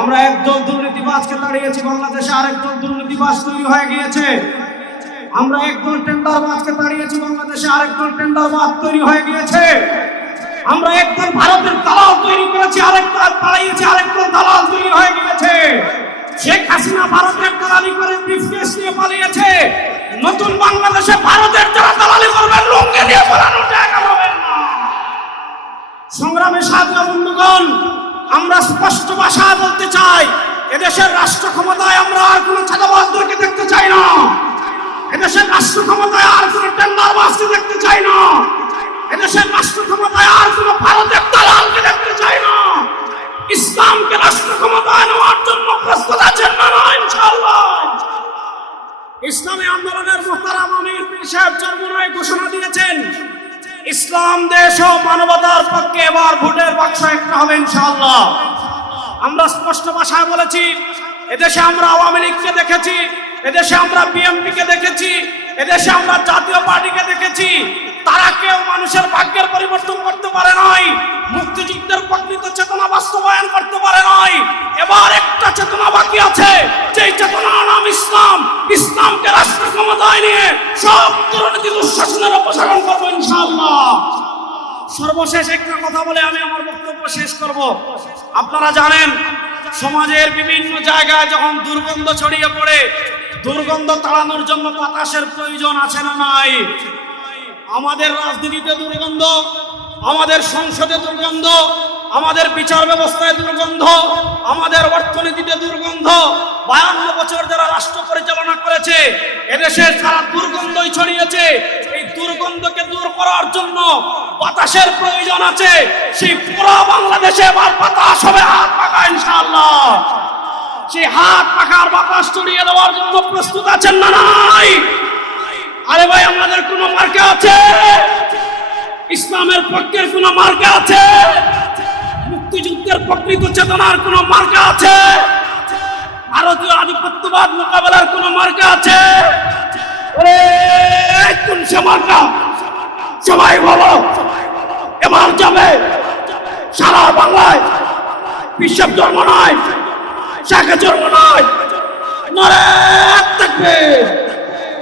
আমরা একদল দুর্নীতিবাজকে তাড়িয়েছি, বাংলাদেশে আরেকদল দুর্নীতিবাজ তৈরি হয়ে গিয়েছে। আমরা একদল টেন্ডারবাজকে তাড়িয়েছি, বাংলাদেশে আরেকদল টেন্ডারবাজ তৈরি হয়ে গিয়েছে। আমরা একদল ভারতের দালাল তৈরি করেছি, আরেকদল তাড়িয়েছি, আরেকদল দালাল তৈরি হয়ে গিয়েছে। শেখ হাসিনা ভারতের দালালি করে ব্রিফকেস নিয়ে পালিয়েছে। নতুন বাংলাদেশে ভারতের যারা দালালি করবে, লুঙ্গি দিয়ে পালানোর জায়গা পাবেন না। সংগ্রামে সাধনা বন্ধুগণ আমরা স্পষ্ট ভাষায় বলতে চাই, এদেশের রাষ্ট্র ক্ষমতায় আমরা আর কোনো চাঁদাবাজদেরকে দেখতে চাই না। এদেশের রাষ্ট্র ক্ষমতায় আর কোনো টেন্ডারবাজকে দেখতে চাই না। এদেশের রাষ্ট্র ক্ষমতায় আর কোনো ভারতের দালালকে দেখতে চাই না। ইসলামকে রাষ্ট্র ক্ষমতায় নেওয়ার জন্য প্রস্তুত আছেন না না, ইনশাআল্লাহ। ইসলামী আন্দোলনের মোহতারাম আমির পীর সাহেব চরমুনায় ঘোষণা দিয়েছেন ইসলাম, দেশ ও মানবতার পক্ষে এবার ভোটের বাক্স একটা হবে ইনশাআল্লাহ। আমরা স্পষ্ট ভাষায় বলেছি, এদেশে আমরা আওয়ামী লীগকে দেখেছি, এদেশে আমরা বিএমপিকে দেখেছি, এদেশে আমরা জাতীয় পার্টিকে দেখেছি। দুঃশাসনের অপসারণ করব ইনশাআল্লাহ। সর্বশেষ একটা কথা বলে আমি আমার বক্তব্য শেষ করব। আপনারা জানেন, সমাজের বিভিন্ন জায়গায় যখন দুর্গন্ধ ছড়িয়ে পড়ে, দুর্গন্ধ তাড়ানোর জন্য বাতাসের প্রয়োজন আছে না নাই? আমাদের রাজনীতিতে দুর্গন্ধ, আমাদের সংসদে দুর্গন্ধ, আমাদের বিচার ব্যবস্থায় দুর্গন্ধ, আমাদের অর্থনীতিতে দুর্গন্ধ, বায়ান্ন বছর যারা রাষ্ট্র পরিচালনা করেছে, এদেশে সারা দুর্গন্ধই ছড়িয়েছে দুর্গন্ধকে দূর করার জন্য বাতাসের প্রয়োজন আছে। সেই পুরো বাংলাদেশে এবার বাতাস হবে, হাত পাকা ইনশাআল্লাহ। সেই হাত পাকার বাতাস ছড়িয়ে দেওয়ার জন্য প্রস্তুত আছেন না নাই? আরে ভাই, আমাদের কোন মার্কে আছে? ইসলামের পক্ষের কোন মার্কে আছে? মুক্তিযুদ্ধের প্রকৃত চেতনার কোন মার্কা আছে? ভারতীয় আধিপত্যবাদ মোকাবেলার কোন মার্কা আছে? কোন সে সবাই বলো, এবার যাবে। সারা বাংলায় বিশ্বের জন্ম নয় শাখা জন্ম নয় নরে থাকবে।